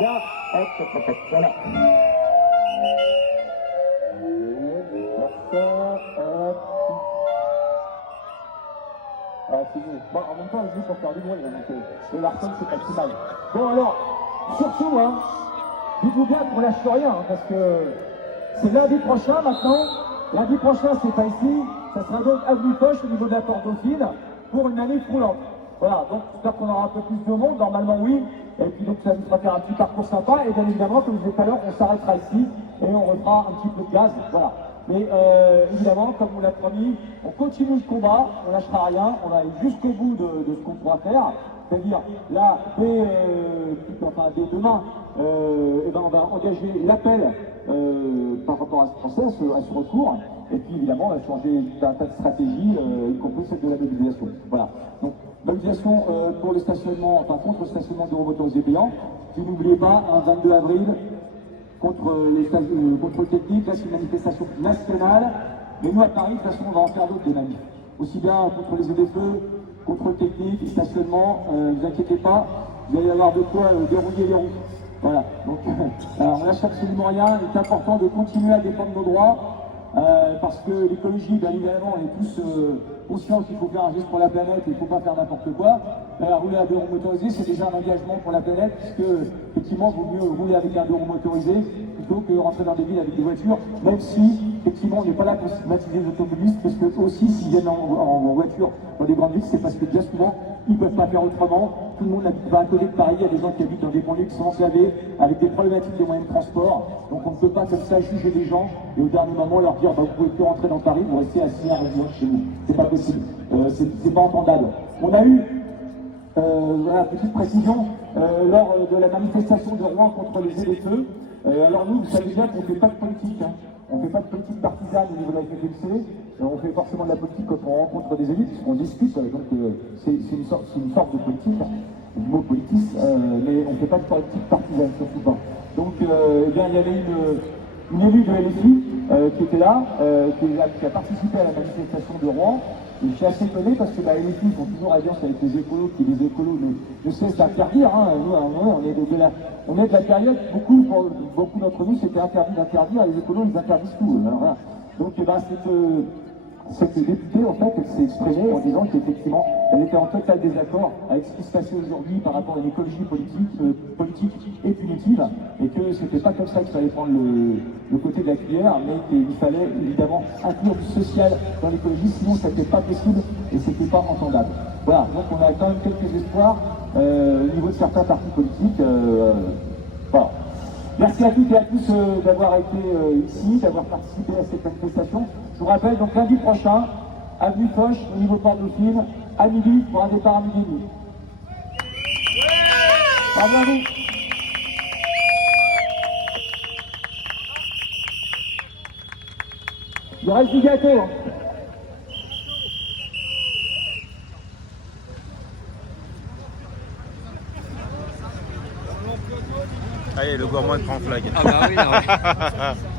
Bien, hop, voilà. C'est bon. Bon, en même temps, juste pour faire du bruit, hein, donc le Larson, c'est pas si mal. Bon, alors, surtout, hein, dites-vous bien qu'on lâche rien, hein, parce que c'est lundi prochain maintenant. Lundi prochain, c'est pas ici. Ça sera donc avenue Foch au niveau de la Porte Dauphine pour une année roulante. Voilà, donc j'espère qu'on aura un peu plus de monde, normalement oui. Et puis donc ça nous fera faire un petit parcours sympa. Et bien évidemment, comme je disais tout à l'heure, on s'arrêtera ici et on refera un petit peu de gaz. Voilà. Mais évidemment, comme on l'a promis, on continue le combat, on lâchera rien, on va aller jusqu'au bout de ce qu'on pourra faire. C'est-à-dire, là, dès demain, on va engager l'appel par rapport à ce procès, à ce recours. Et puis évidemment, on va changer un tas de stratégies, y compris celle de la mobilisation. Voilà. Donc, mobilisation pour le stationnement, enfin contre le stationnement d'euromotorisés payants. Si vous n'oubliez pas, un 22 avril, contre le contrôle technique, là c'est une manifestation nationale. Mais nous à Paris, de toute façon, on va en faire d'autres des manifs. Aussi bien contre les ZFE, contrôle technique, stationnement, ne vous inquiétez pas, vous allez avoir de quoi dérouiller les roues. Voilà. Donc, alors, on lâche absolument rien. Il est important de continuer à défendre nos droits. Parce que l'écologie, bien évidemment, on est tous conscients qu'il faut faire un geste pour la planète et il ne faut pas faire n'importe quoi. Rouler à deux roues motorisés, c'est déjà un engagement pour la planète, puisque effectivement, il vaut mieux rouler avec un deux roues motorisé plutôt que rentrer dans des villes avec des voitures, même si effectivement on n'est pas là pour stigmatiser les automobilistes, parce que aussi s'ils viennent en voiture dans des grandes villes, c'est parce que bien souvent ils ne peuvent pas faire autrement. Tout le monde n'habite pas à côté de Paris, il y a des gens qui habitent dans des banlieues qui sont enclavés avec des problématiques de moyens de transport. Donc on ne peut pas comme ça juger les gens et au dernier moment leur dire bah, vous pouvez plus rentrer dans Paris, vous restez assis à résidence chez vous. C'est pas possible, c'est pas entendable. On a eu voilà, petite précision, lors de la manifestation de Rouen contre les ZFE. Alors nous, vous savez bien qu'on ne fait pas de politique. Hein. On ne fait pas de politique partisane au niveau de la FFMC. On fait forcément de la politique quand on rencontre des élus, puisqu'on discute. Donc c'est une sorte de politique, du mot politique, mais on ne fait pas de politique partisane, surtout pas. Donc eh bien, il y avait une élue de LFI qui était là, qui a participé à la manifestation de Rouen. Et je suis assez étonné parce que les filles font toujours alliance avec les écolos, qui les écolos ne cessent d'interdire. Hein. Nous, à un moment, on est de la période, beaucoup d'entre nous, c'était interdit d'interdire, et les écolos, ils interdisent tout. Alors, voilà. Donc, cette députée, en fait, elle s'est exprimée en disant qu'effectivement, elle était en total désaccord avec ce qui se passait aujourd'hui par rapport à une écologie politique et punitive, et que c'était pas comme ça qu'il fallait prendre le côté de la cuillère, mais qu'il fallait évidemment inclure du social dans l'écologie, sinon ça n'était pas possible et c'était pas entendable. Voilà, donc on a quand même quelques espoirs au niveau de certains partis politiques. Voilà. Merci à toutes et à tous d'avoir été ici, d'avoir participé à cette manifestation. Je vous rappelle donc lundi prochain, avenue Foch, au niveau de Porte Dauphine, à midi, pour un départ à midi et demi. Bravo à vous. Il reste du gâteau. Hein. Allez, le gourmand prend flag. Ah bah oui, non.